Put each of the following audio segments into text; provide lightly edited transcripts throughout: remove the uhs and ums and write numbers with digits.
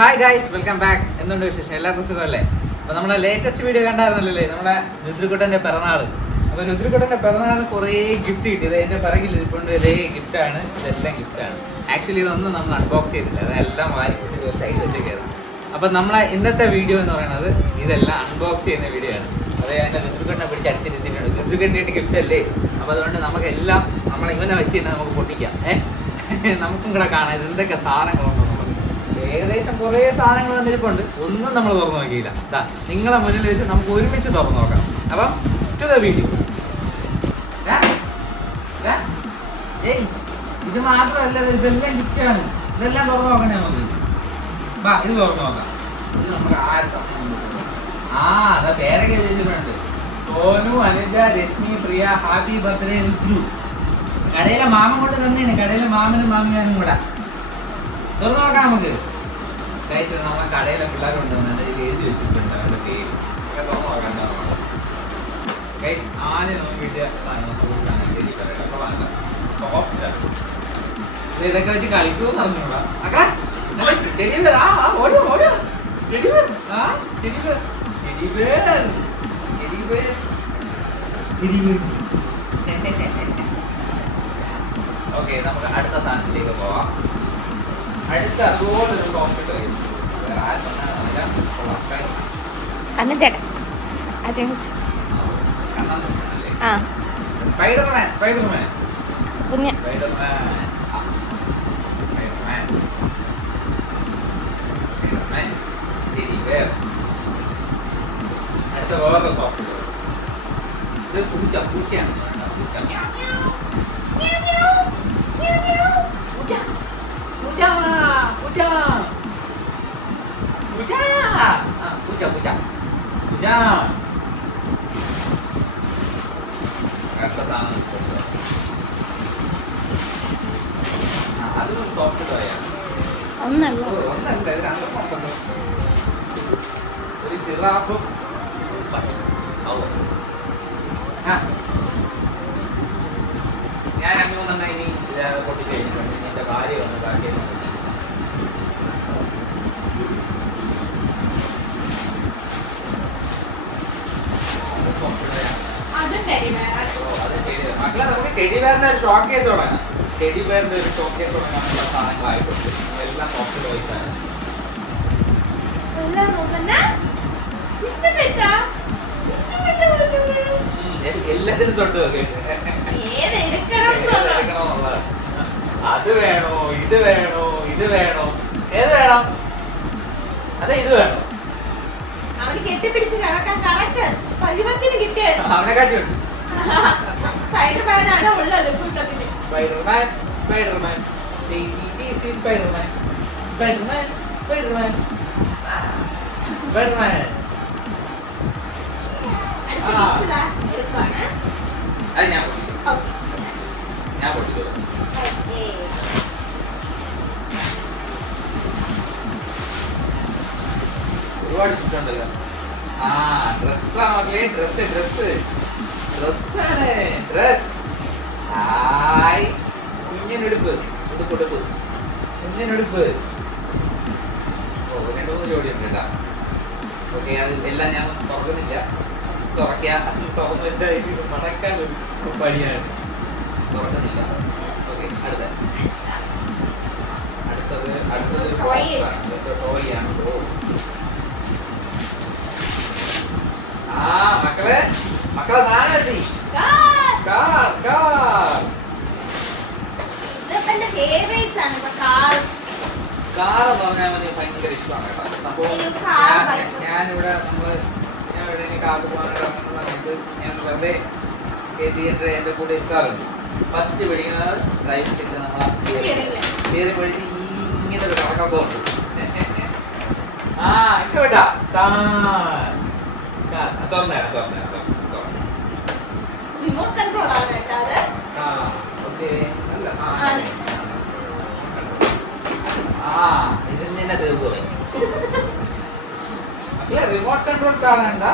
Hi guys, welcome back. എന്തുണ്ട് വിശേഷം? എല്ലാവർക്കും സുഖമല്ലേ? അപ്പോൾ നമ്മളെ ലേറ്റസ്റ്റ് വീഡിയോ കണ്ടായിരുന്നല്ലേ, നമ്മളെ രുദ്രക്കുട്ടൻ്റെ പിറന്നാൾ. അപ്പോൾ രുദ്രക്കുട്ടൻ്റെ പിറന്നാൾ കുറേ ഗിഫ്റ്റ് കിട്ടി. ഇത് എൻ്റെ പിറകിൽ ഇരിപ്പുണ്ട്. ഇതേ ഗിഫ്റ്റാണ്, ഇതെല്ലാം ഗിഫ്റ്റാണ്. ആക്ച്വലി ഇതൊന്നും നമ്മൾ അൺബോക്സ് ചെയ്തില്ല, അതെല്ലാം വാരിക്കൂട്ടി ഒരു സൈഡ് വെച്ചേക്കായിരുന്നു. അപ്പോൾ നമ്മളെ ഇന്നത്തെ വീഡിയോ എന്ന് പറയുന്നത് ഇതെല്ലാം അൺബോക്സ് ചെയ്യുന്ന വീഡിയോ ആണ്. അത് ഞാൻ രുദ്രക്കുട്ടനെ പിടിച്ച് അടുത്തിരുത്തിയിട്ടുണ്ട്. രുദ്രക്കുട്ടൻ്റെ ഗിഫ്റ്റ് അല്ലേ, അപ്പോൾ അതുകൊണ്ട് നമുക്കെല്ലാം ഇവനെ വെച്ച് തന്നെ നമുക്ക് പൊട്ടിക്കാം. നമുക്കും കൂടെ കാണാം എന്തൊക്കെ സാധനങ്ങളുണ്ടോ. ഏകദേശം കുറേ സാധനങ്ങൾ വന്നിരിപ്പുണ്ട്. ഒന്നും നമ്മൾ തുറന്നു നോക്കിയില്ല. ഇതാ നിങ്ങളെ മുന്നിൽ വെച്ച് നമുക്ക് ഒരുമിച്ച് തുറന്നു നോക്കാം. അപ്പം ടു ദ വീഡിയോ. ഏയ്, ഇത് മാത്രമല്ല, ഇതെല്ലാം ഗിഫ്റ്റാണ്. ഇതെല്ലാം തുറന്നു നോക്കണേ നമുക്ക്. വാ, ഇത് തുറന്നു നോക്കാം. ഇത് നമുക്ക് അതാ പേരൊക്കെ എഴുതിയിട്ടുണ്ട്. സോനു, അനുജ, രശ്മി, പ്രിയ, ഹാപ്പി ബർത്ത്ഡേ രുദ്രു. കടയിലെ മാമൻ കൊണ്ട് തന്നെയാണ്. കടയിലെ മാമനും മാമിയാനും കൂടെ തുറന്നു നോക്കാം നമുക്ക്. ഗൈസ്, നമ്മളെ കടയിലെ പിള്ളേർ കൊണ്ടുവന്നിട്ട് ഇത് എഴുതി വെച്ചിട്ടുണ്ട് അവരുടെ പേര്. തുറന്നു നോക്കാം. ഗൈസ്, ആദ്യം നമ്മൾ വീട്ടിൽ സോഫ്റ്റ് ഇതൊക്കെ വെച്ച് കളിക്കുമെന്ന് അറിഞ്ഞൂടാ. ഓക്കെ, നമുക്ക് അടുത്ത സ്ഥാനത്തിലേക്ക് പോവാം. അടുത്ത അതുപോലൊരു സോഫ്റ്റ് സ്പൈഡർമാൻ. അടുത്ത വേറെ സോഫ്റ്റ് ഇത് പൂച്ചയാണ്. അതൊരു സോഫ്റ്റ് ടോയാണ്. ഒന്നല്ല, ഇത് രണ്ടും ഒരു ജിറാഫും ഞാൻ 2-3 ഇനി പൊട്ടിച്ച് കഴിഞ്ഞിട്ടുണ്ട്. എന്റെ ഭാര്യ വന്ന് ബാക്കിയാണ്. മക്കളെ, നമുക്ക് ടെഡിബെയറിന്റെ ഒരു ഷോക്കേസ് തുടങ്ങാം. ടെഡിബെയറിന്റെ ഒരു ഷോക്കേസ് തുടങ്ങാനുള്ള സാധനങ്ങളായിട്ടുണ്ട്. എല്ലാം സോഫ്റ്റ് ടോയ്സ് ആണ്. എല്ലാത്തിനും തൊട്ട് അത് വേണോ, ഇത് വേണോ, ഇത് വേണോ, ഏത് വേണം? അല്ല, ഇത് വേണോ? അവനെ കാട്ടിയുണ്ട്. Spiderman, Spiderman, Spiderman, Spiderman, Spiderman, Spiderman. അത് ഞാൻ പൊട്ടിച്ചോളാം. ഒരുപാട് ചുറ്റുണ്ടല്ലോ. ഡ്രസ്സാണ്. ഹായ്, കുഞ്ഞിനെടുപ്പ്. കുഞ്ഞിനെടുപ്പ്. 2-3 ജോഡിയുണ്ട് കേട്ടോ. ഓക്കെ, അത് എല്ലാം ഞാൻ തുറക്കുന്നില്ല. തുറന്നു വെച്ചാൽ മടക്കാൻ ഒരു പണിയാണ്. തുറക്കുന്നില്ല. ഓക്കെ, അടുത്തത് ടോയാണ്. മക്കളെ സാധനം എത്തി. കാർ പറഞ്ഞാൽ എനിക്ക് ഭയങ്കര ഇഷ്ടമാണ് കേട്ടോ. സംഭവം ഞാനിവിടെ കാർ പോകാനായിട്ട് സമയത്ത് ഞാൻ വെറുതെ തിയേറ്റർ എൻ്റെ കൂടെ ഇരിക്കാറുണ്ട്. ഫസ്റ്റ് പിടിക്കുന്നത് ഡ്രൈവിംഗ് സീറ്റിൽ നമ്മൾ കയറി പിടിച്ച് ഇങ്ങനെ ഒരു കറക്കമ്പുണ്ട്. ഇഷ്ടപ്പെട്ടാ? ഇതിൽ നിന്നെ തീർന്നു. റിമോട്ട് കൺട്രോൾ കാറാണ്ട.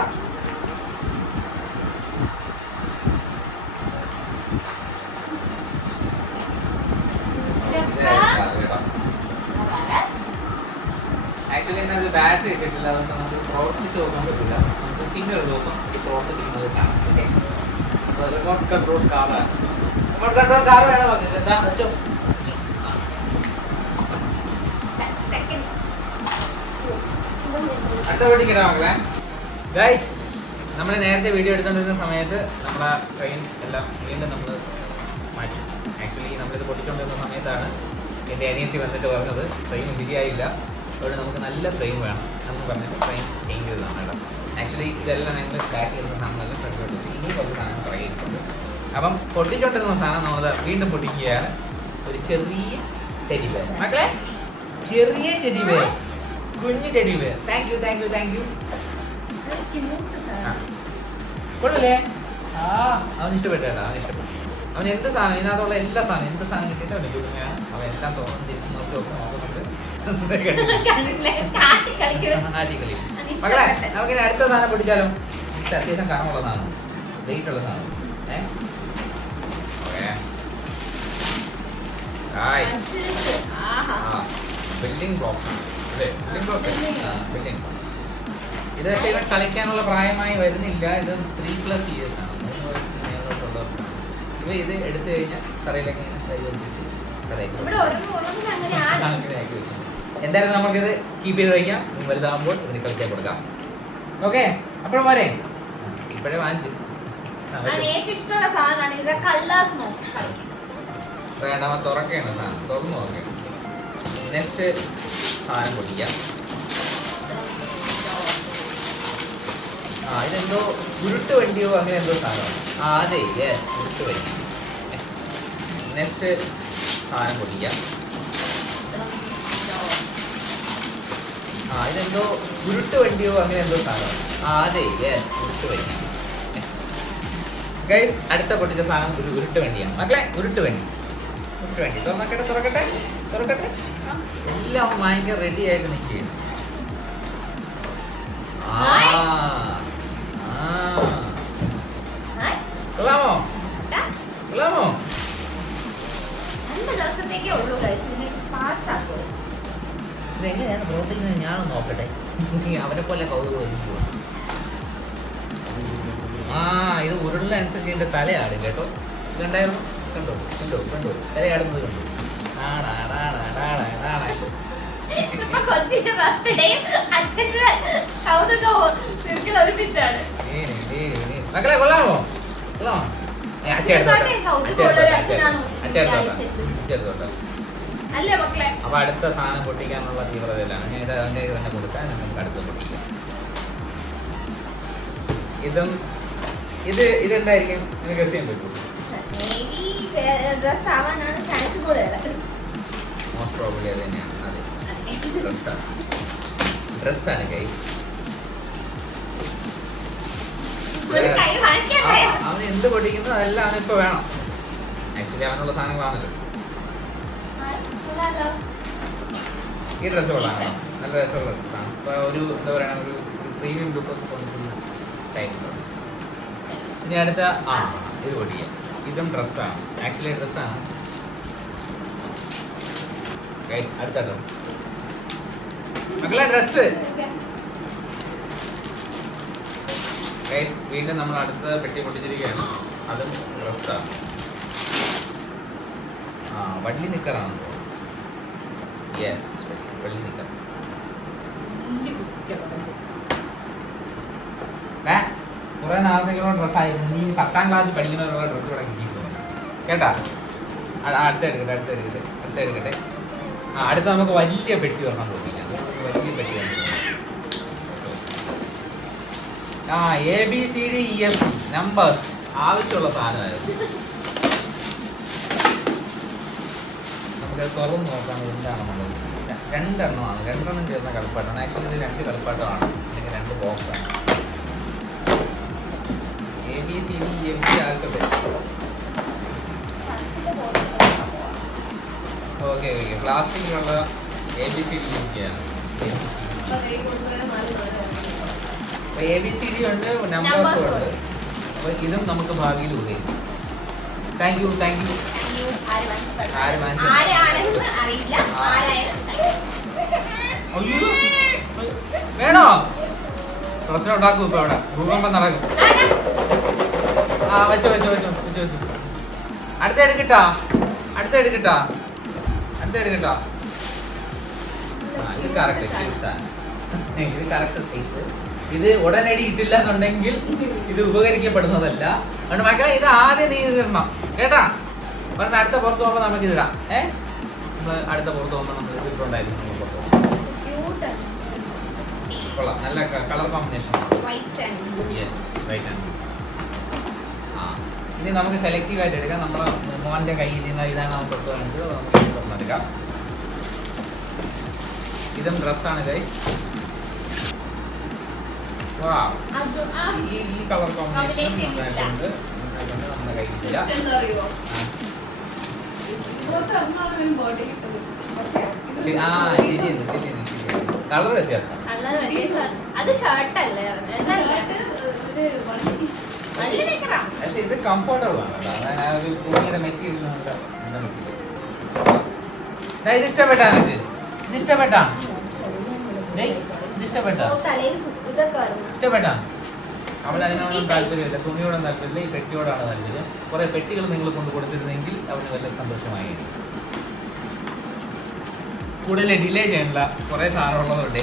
ആക്ച്വലി ഇതിനകത്ത് ബാറ്ററി ഇട്ടിട്ടില്ല, അതുകൊണ്ട് നമുക്ക് പ്രവർത്തിച്ച് നോക്കാൻ പറ്റില്ല. നമുക്ക് പിന്നെ ഒരു ദിവസം പ്രവർത്തിക്കുന്നത് കാണാം. ഓക്കെ, റിമോട്ട് കൺട്രോൾ കാറാണ്. റിമോട്ട് കൺട്രോൾ കാർ വേണം പറഞ്ഞിട്ട് എന്താ വെച്ചോ. അടുത്ത വീട്ടിൽ മക്കളെ ഗൈസ്, നമ്മൾ നേരത്തെ വീഡിയോ എടുത്തുകൊണ്ടിരുന്ന സമയത്ത് നമ്മളെ ട്രെയിൻ എല്ലാം വീണ്ടും നമ്മൾ മാറ്റി. ആക്ച്വലി നമ്മളിത് പൊട്ടിച്ചുകൊണ്ടിരുന്ന സമയത്താണ് എൻ്റെ അനിയത്തി വന്നിട്ട് പറഞ്ഞത് ട്രെയിൻ ശരിയായില്ല, അതുകൊണ്ട് നമുക്ക് നല്ല ട്രെയിൻ വേണം എന്ന് പറഞ്ഞിട്ട് ട്രെയിൻ ചേഞ്ച് ചെയ്തതാണ് കേട്ടോ. ആക്ച്വലി ഇതെല്ലാം ഞങ്ങൾ ബാക്ക് ചെയ്യുന്ന സാധനങ്ങളെല്ലാം ഫ്രണ്ടിലോട്ട് ഇനി കുറച്ച് സാധനം പറയുന്നുണ്ട്. അപ്പം പൊട്ടിച്ചുകൊണ്ടിരുന്ന സാധനം നമ്മൾ വീണ്ടും പൊട്ടിക്കുകയാണ്. ഒരു ചെറിയ ടെഡി ബെയർ മക്കളെ, ചെറിയ ടെഡി ബെയർ, കുഞ്ഞു teddy bear. Thank you thank you thank you. കൊള്ളല്ലേ? അവന് ഇഷ്ടപ്പെട്ടു, അവന് ഇഷ്ടപ്പെട്ടു. അവൻ എന്ത് സാധനം ഇതിനകത്തുള്ള എല്ലാ സാധനം എന്ത് സാധനം കിട്ടിയിട്ട് അവന് ചുരുങ്ങയാണ്. അവൻ എല്ലാം തുറന്ന് തിരിച്ച് നോക്കുന്നുണ്ട്. മക്കളെ നമുക്കിനി അടുത്ത സാധനം പൊട്ടിച്ചാലോ? അത്യാവശ്യം കനമുള്ള സാധനം, വെയിറ്റ് ഉള്ള സാധനം. ബിൽഡിംഗ് ബ്ലോക്സ് അല്ലേ? Building blocks, building blocks. ഇത് പക്ഷേ ഇവൻ കളിക്കാനുള്ള പ്രായമായി വരുന്നില്ല. ഇത് 3+ years ആണ്, 3 വയസ്സിന് മേലോട്ടുള്ളവർക്കാണ്. ഇവ ഇത് എടുത്തു കഴിഞ്ഞാൽ തറയിലേക്ക് ഇങ്ങനെ കൈ വെച്ചിട്ട് ആക്കി വെച്ചു. എന്തായാലും നമുക്കിത് കീപ്പ് ചെയ്ത് വയ്ക്കാം. വലുതാകുമ്പോൾ ഇതിന് കളിക്കാൻ കൊടുക്കാം. ഓക്കെ, അപ്പോഴും പോരെ? ഇപ്പോഴേ വാങ്ങിച്ച് വേണ്ട തുറക്കുകയാണ് സാധനം. തുറന്നു നോക്കാം. നെക്സ്റ്റ് സാധനം പൊട്ടിക്കാം. ഇതെന്തോ ഉരുട്ട് വണ്ടിയോ അങ്ങനെ എന്തോ സാധനമാണ്. അതെ, യെസ്, ഉരുട്ട് വണ്ടി. നെക്സ്റ്റ് സാധനം പൊട്ടിക്കാം. ഇതെന്തോ ഉരുട്ട് വണ്ടിയോ അങ്ങനെ എന്തോ സാധനമാണ്. അതെ, യെസ്, ഉരുട്ട് വണ്ടി. ഗൈസ്, അടുത്ത പൊട്ടിച്ച സാധനം ഒരു ഉരുട്ട് വണ്ടിയാണ് മക്കളെ. ഉരുട്ട് വണ്ടി, ഉരുട്ട് വണ്ടി. തുറക്കട്ടെ തുറക്കട്ടെ തുറക്കട്ടെ. എല്ലാം ഭയങ്കര റെഡി ആയിട്ട് നിൽക്കുകയാണ്. കൊള്ളാമോ? കൊള്ളാമോ? ഇതെങ്ങനെയാണ് പ്രവർത്തിക്കുന്നത് ഞാനൊന്ന് നോക്കട്ടെ. അവനെ പോലെ കൗതുകം. ഇത് ഉരുളിനനുസരിച്ച് ഇതിന്റെ തലയാടും കേട്ടോ. ഇതുണ്ടായിരുന്നു, കണ്ടോ കണ്ടോ കണ്ടോ, തലയാടുന്നത് കണ്ടോ. മക്കളെ കൊള്ളാമോ? കൊള്ളാമോ? അപ്പൊ അടുത്ത സാധനം പൊട്ടിക്കാനുള്ള തീവ്രതയിലാണ് ഞാൻ. ഇത് അവൻ്റെ തന്നെ കൊടുക്കാൻ നമുക്ക് അടുത്ത് പൊട്ടിക്കാം. ഇതെന്തായിരിക്കും നിങ്ങൾക്ക് ഗസ് ചെയ്യാൻ പറ്റുമോ? മോസ്റ്റ് പ്രോബബ്ലി അത് തന്നെയാണ്. അതെ, ഡ്രസ്സാണ് ഗൈസ്. അവന് എന്ത് പൊട്ടിക്കുന്നു അതെല്ലാം അവനിപ്പോ വേണം. ആക്ച്വലി അവനുള്ള സാധനങ്ങളാണല്ലോ. ഈ ഡ്രസ്സ് കൊള്ളാം, നല്ല രസമുള്ള ഡ്രസ്സാണ്. ഇപ്പൊ ഒരു എന്താ പറയുക, ഒരു പ്രീമിയം ലുക്ക് കൊടുക്കുന്ന ടൈപ്പ് ഡ്രസ്. ഇനി അടുത്ത ഇത് പൊട്ടിക്കാം. ഇതും ഡ്രസ്സാണ്, ആക്ച്വലി ഡ്രസ്സാണ് ഗൈസ്. അടുത്ത ഡ്രസ് മക്കളെ, ഡ്രസ്സ് ഗൈസ്. വീണ്ടും നമ്മൾ അടുത്ത പെട്ടി പൊട്ടിച്ചിരിക്കുകയാണ്. അതും ഡ്രസ്സാണ്. വള്ളി നിക്കറാണ്. യെസ്, വള്ളി നിക്കർ. കുറെ നാളത്തേക്കുള്ള ഡ്രസ്സായിരുന്നു. നീ 10ാം ക്ലാസ്സിൽ പഠിക്കുന്നവരുള്ള ഡ്രസ്സ് ഇവിടെ കിട്ടിയിട്ടുണ്ട് കേട്ടാ. അടുത്ത എടുക്കട്ടെ. അടുത്ത നമുക്ക് വലിയ പെട്ടി ഒരെണ്ണം തോന്നിക്കാം. വലിയ പെട്ടി ABCDEFG നമ്പേഴ്സ് ആവശ്യമുള്ള സാധനമായിരുന്നു. നമുക്ക് തുറന്ന് നോക്കാം എന്താണെന്നുള്ളത്. 2 എണ്ണമാണ്, 2 എണ്ണം ചേർന്ന കളിപ്പാട്ടമാണ്. ആക്ച്വലി ഇത് 2 കളിപ്പാട്ടമാണ്, അല്ലെങ്കിൽ 2 ബോക്സാണ്. ABCDEFG alphabet. ഓക്കെ, പ്ലാസ്റ്റിക്കിലുള്ള ABCDEFG ആണ്. ABCD ഉണ്ട്, നമ്പേഴ്സും ഉണ്ട്. അപ്പോൾ ഇതും നമുക്ക് ഭാവിയിൽ ഉപയോഗിക്കും. Thank you. അയ്യോ വേണോ? പ്രശ്നം ഉണ്ടാക്കും ഇപ്പൊ ഇവിടെ. ഭൂകമ്പം നടക്കും. ആ വെച്ചോ. അടുത്ത എടുക്കട്ടാ. ഇത് കറക്റ്റ് സൈസ്. ഇത് ഉടനടി ഇട്ടില്ല എന്നുണ്ടെങ്കിൽ ഇത് ഉപകരിക്കപ്പെടുന്നതല്ല. അതുകൊണ്ട് മക്കളെ ഇത് ആദ്യം നീ ഇടണം കേട്ടാ. പറഞ്ഞ അടുത്ത പുറത്ത് പോകുമ്പോൾ നമുക്ക് ഇതിടാം. നമ്മള് അടുത്ത പുറത്ത് പോകുമ്പോൾ നമ്മൾ ഇതിട്ടുണ്ടായിരുന്നു. കൊള്ളാം, നല്ല കളർ കോമ്പിനേഷൻ. ഇനി നമുക്ക് സെലക്റ്റീവ് ആയിട്ട് എടുക്കാം. നമ്മളെ മോന്റെ കയ്യിൽ നിന്ന് ഇതാണ് നമ്മൾ തൊട്ട് കാണിച്ചത്. നമുക്ക് തുറന്നെടുക്കാം. ഇതും ഡ്രസ്സാണ് ഗൈസ്. ഈ കളർ കോമ്പിനേഷൻ നന്നായിട്ടുണ്ട്. നമ്മുടെ കയ്യിലില്ല. ശരിയാണ്. കളർ വ്യത്യാസം. പക്ഷെ ഇത് കംഫർട്ടബിൾ ആണ്. അതായത് തുണിയുടെ മെറ്റീരിയൽ ഇത് ഇഷ്ടപ്പെട്ടാ? അവൾ അതിനോടൊന്നും താല്പര്യമില്ല, തുണിയോടും താല്പര്യമില്ല, ഈ പെട്ടിയോടാണ് താല്പര്യം. കുറെ പെട്ടികൾ നിങ്ങൾ കൊണ്ട് കൊടുത്തിരുന്നെങ്കിൽ അവന് വലിയ സന്തോഷമായി. കൂടുതൽ ഡിലേ ചെയ്യണില്ല, കുറെ സാധനം ഉള്ളതുകൊണ്ട്.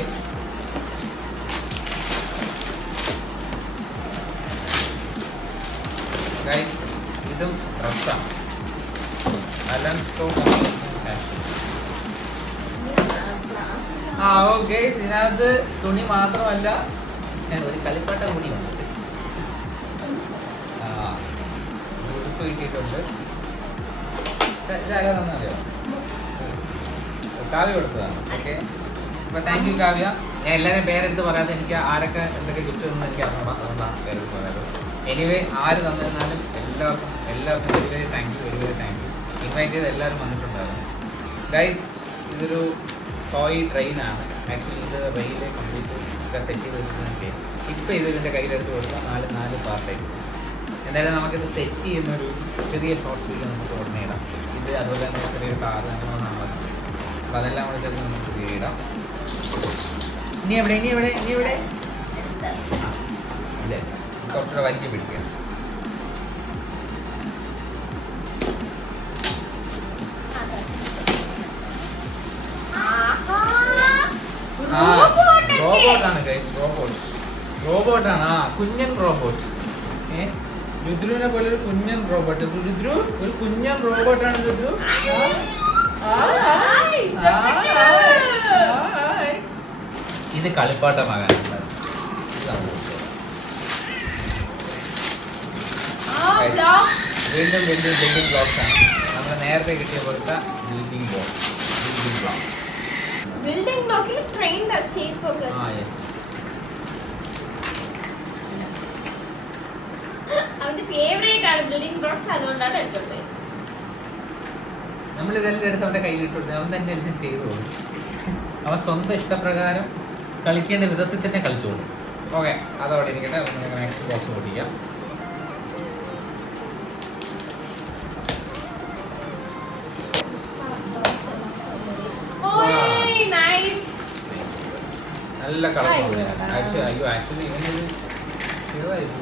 ഗൈസ് ഇതും ഡ്രസ്സാണ്. ഗൈസ് ഇതിനകത്ത് തുണി മാത്രമല്ല, ഒരു കളിപ്പാട്ട കൂടിയുണ്ട്. ഉടുപ്പ് കിട്ടിയിട്ടുണ്ട്. ഇതാരോ തന്നറിയോ? കാവ്യ കൊടുത്തതാണ്. ഓക്കെ, അപ്പൊ താങ്ക് യു കാവ്യ. ഞാൻ എല്ലാവരും പേരെടുത്ത് പറയാതെ എനിക്ക് ആരൊക്കെ എന്തൊക്കെ ഗിഫ്റ്റ് തന്നു എനിക്ക് അറിയണം. അതുകൊണ്ടാണ് പേരെടുത്ത് പറയാറ്. എനിവേ ആര് തന്നിരുന്നാലും എല്ലാവർക്കും very very thank you. Invite ചെയ്ത് എല്ലാവരും വന്നിട്ടുണ്ടായിരുന്നു. ഗൈസ് ഇതൊരു ടോയ് ട്രെയിനാണ്. ആക്ച്വലി ഇത് റെയിലെ കംപ്ലീറ്റ് സെറ്റ് ചെയ്ത് വെച്ചിട്ടാണ് ചെയ്യുന്നത്. ഇപ്പോൾ ഇത് ഇതിൻ്റെ കയ്യിലെടുത്ത് കൊടുത്താൽ നാല് പാർട്ടായിട്ട്. എന്തായാലും നമുക്കിത് സെറ്റ് ചെയ്യുന്നൊരു ചെറിയ ഷോർട്ട് വീഡിയോ നമുക്ക് ഉടനെ ഇടാം. ഇത് അതുപോലെ തന്നെ ചെറിയൊരു കാർ അങ്ങനെ വന്നാൽ മതി. അപ്പോൾ അതെല്ലാം കൂടെ ചേർന്ന് നമുക്ക് ഇടാം. ഇനി എവിടെ ഇല്ലേ, കുറച്ചുകൂടെ വലിയ പിടിക്കുക. റോബോട്ടാണ് ഗൈസ്, റോബോട്ടാണ്. കുഞ്ഞൻ റോബോട്ട്. രുദ്രുവിനെ പോലെ ഒരു കുഞ്ഞൻ റോബോട്ട്. രുദ്രു ഒരു കുഞ്ഞൻ റോബോട്ടാണ്. രുദ്രു ഇത് കളിപ്പാട്ടമാകാൻ വീണ്ടും ബിൽഡിംഗ് ബ്ലോക്സ് ആണ്. നമ്മൾ നേരത്തെ കിട്ടിയ പോലത്തെ ബിൽഡിംഗ് ബ്ലോക്കിൽ ട്രെയിനിന്റെ ഷേപ്പ് ഒക്കെ. അവന്റെ ഫേവറേറ്റ് ആണ് ബിൽഡിംഗ് ബ്ലോക്സ്, അതുകൊണ്ടാണ് എടുത്തോണ്ട്. നമ്മളിതെല്ലാം എടുത്ത് അവൻ്റെ കയ്യിൽ ഇട്ടു കൊടുത്തത്. അവൻ തന്നെ എല്ലാം ചെയ്തു. അവൻ സ്വന്തം ഇഷ്ടപ്രകാരം കളിക്കേണ്ട വിധത്തിൽ തന്നെ കളിച്ചോളൂ. ഓക്കെ, അതവിടെ ഇരിക്കട്ടെ. നെക്സ്റ്റ് ബോക്സ് ഓടിക്കാം. നല്ല കളർ. ആക്ച്വലി ഇവനൊരു ചെറുതായിരുന്നു.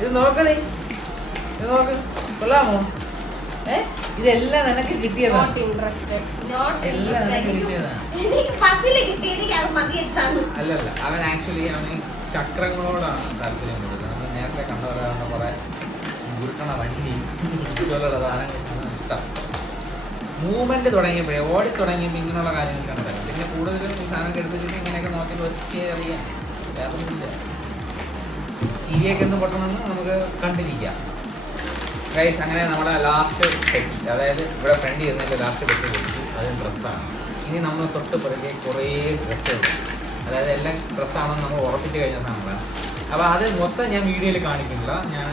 ഇത് നോക്ക്, കൊള്ളാമോ? ഇതെല്ലാം നിനക്ക് കിട്ടിയതാണ്. അല്ലല്ല, അവൻ ആക്ച്വലി അവന് ചക്രങ്ങളോടാണ് താല്പര്യം കൊടുക്കുന്നത്. നമ്മൾ നേരത്തെ കണ്ടവരാണ് കുറെ ഉരുട്ടണ വണ്ടി ഇതുപോലുള്ള സാധനങ്ങൾ ഇഷ്ടം. മൂവ്മെന്റ് തുടങ്ങിയപ്പോഴേ, ഓടി തുടങ്ങിയപ്പോൾ ഇങ്ങനെയുള്ള കാര്യങ്ങൾക്കാണ് തരുന്നത്. പിന്നെ കൂടുതലും ഈ സാധനം എടുത്തിട്ട് ഇങ്ങനെയൊക്കെ നോക്കി വെച്ച് അറിയാം. വേറൊന്നുമില്ല. ചീരിയൊക്കെ ഒന്ന് പൊട്ടണമെന്ന് നമുക്ക് കണ്ടിരിക്കാം. ഗൈസ് അങ്ങനെ നമ്മളെ ലാസ്റ്റ് പെട്ടി, അതായത് ഇവിടെ ഫ്രണ്ട് ചെയ്യുന്നതിൻ്റെ ലാസ്റ്റ് പെട്ടി വെച്ചു. അത് ഡ്രസ്സാണ്. ഇനി നമ്മൾ തൊട്ട് പുറകെ കുറേ ഡ്രസ്സുണ്ട്. അതായത് എല്ലാം ഡ്രസ്സാണെന്ന് നമ്മൾ ഉറപ്പിച്ച് കഴിഞ്ഞ സാധനങ്ങളാണ്. അപ്പോൾ അത് മൊത്തം ഞാൻ വീഡിയോയിൽ കാണിക്കുന്നില്ല. ഞാൻ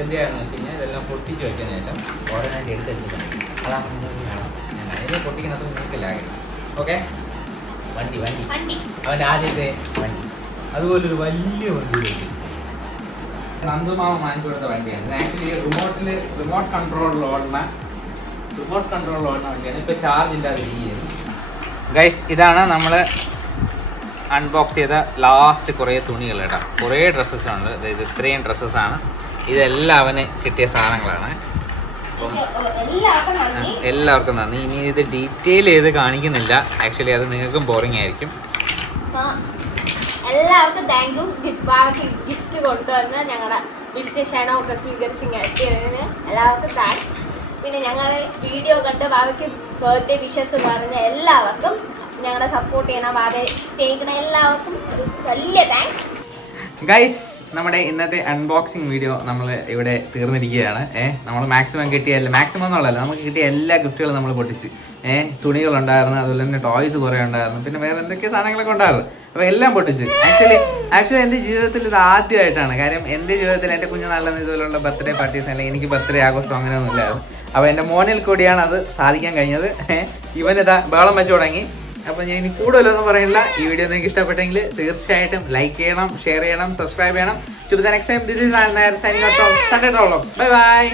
എന്ത് ചെയ്യാന്ന് വെച്ച് കഴിഞ്ഞാൽ ഇതെല്ലാം പൊട്ടിച്ച് വെച്ചതിന് ശേഷം ഓരോന്നായിട്ട് എടുത്തെടുത്തിട്ടുണ്ട്. അതാണ് നിങ്ങൾക്ക് കാണാം. ഞാൻ ഇത് പൊട്ടിക്കുന്നത് നിങ്ങൾക്കില്ലാകണം. ഓക്കെ, വണ്ടി അവൻ്റെ ആദ്യത്തെ വണ്ടി അതുപോലൊരു വലിയ വണ്ടി വെച്ചു. നന്ദുമാമ വാങ്ങിച്ചു കൊടുത്ത വണ്ടിയാണ്. ഇത് ആക്ച്വലി റിമോട്ട് കൺട്രോളിൽ ഓടുന്ന വണ്ടിയാണ്. ഇപ്പോൾ ചാർജ് ഇല്ലാതെ ഇരിക്കുന്നത്. ഗൈസ്, ഇതാണ് നമ്മൾ അൺബോക്സ് ചെയ്ത ലാസ്റ്റ് കുറേ തുണികൾ കേട്ടോ. കുറേ ഡ്രസ്സസ് ഉണ്ട്. അതായത് ഇത്രയും ഡ്രസ്സസ്സാണ്. ഇതെല്ലാം അവന് കിട്ടിയ സാധനങ്ങളാണ്. അപ്പം എല്ലാവർക്കും നന്ദി. ഇനി ഇത് ഡീറ്റെയിൽ ചെയ്ത് കാണിക്കുന്നില്ല. ആക്ച്വലി അത് നിങ്ങൾക്കും ബോറിംഗ് ആയിരിക്കും. എല്ലാവർക്കും താങ്കും. ഗിഫ്റ്റ് കൊണ്ടുവന്ന് ഞങ്ങളുടെ വിളിച്ച ക്ഷണമൊക്കെ സ്വീകരിച്ച് എത്തിയതിന് എല്ലാവർക്കും താങ്ക്സ്. പിന്നെ ഞങ്ങളുടെ വീഡിയോ കണ്ട് ബാബയ്ക്ക് ബർത്ത്ഡേ വിഷസ് പറഞ്ഞ എല്ലാവർക്കും, ഞങ്ങളെ സപ്പോർട്ട് ചെയ്യണം, ബാബയെ സ്നേഹിക്കണം എല്ലാവർക്കും ഒരു വലിയ താങ്ക്സ്. ഗൈസ്, നമ്മുടെ ഇന്നത്തെ അൺബോക്സിങ് വീഡിയോ നമ്മൾ ഇവിടെ തീർന്നിരിക്കുകയാണ്. നമ്മൾ മാക്സിമം മാക്സിമം എന്നുള്ളതല്ല, നമുക്ക് കിട്ടിയ എല്ലാ ഗിഫ്റ്റുകളും നമ്മൾ പൊട്ടിച്ച്. തുണികളുണ്ടായിരുന്നു, അതുപോലെ തന്നെ ടോയ്സ് കുറേ ഉണ്ടായിരുന്നു, പിന്നെ വേറെ എന്തൊക്കെ സാധനങ്ങളൊക്കെ ഉണ്ടായിരുന്നു. അപ്പോൾ എല്ലാം പൊട്ടിച്ച്. ആക്ച്വലി എൻ്റെ ജീവിതത്തിൽ ഇത് ആദ്യമായിട്ടാണ്. കാര്യം എൻ്റെ ജീവിതത്തിൽ എൻ്റെ കുഞ്ഞുനാളിൽ ഇതുപോലുള്ള ബർത്ത്ഡേ പാർട്ടീസ് അല്ലെങ്കിൽ എനിക്ക് ബർത്ത്ഡേ ആഘോഷം അങ്ങനെയൊന്നും ഇല്ലായിരുന്നു. അപ്പോൾ എൻ്റെ മോനിൽ കൂടിയാണ് അത് സാധിക്കാൻ കഴിഞ്ഞത്. ഇവനിതാ ബഹളം വെച്ച് തുടങ്ങി. അപ്പോൾ ഞാൻ ഇനി കൂടുതലൊന്നും പറയില്ല. ഈ വീഡിയോ നിങ്ങൾക്ക് ഇഷ്ടപ്പെട്ടെങ്കിൽ തീർച്ചയായിട്ടും ലൈക്ക് ചെയ്യണം, ഷെയർ ചെയ്യണം, സബ്സ്ക്രൈബ് ചെയ്യണം. To the next time, this is Anand Nair signing out from Sunday Vlogs. Bye bye.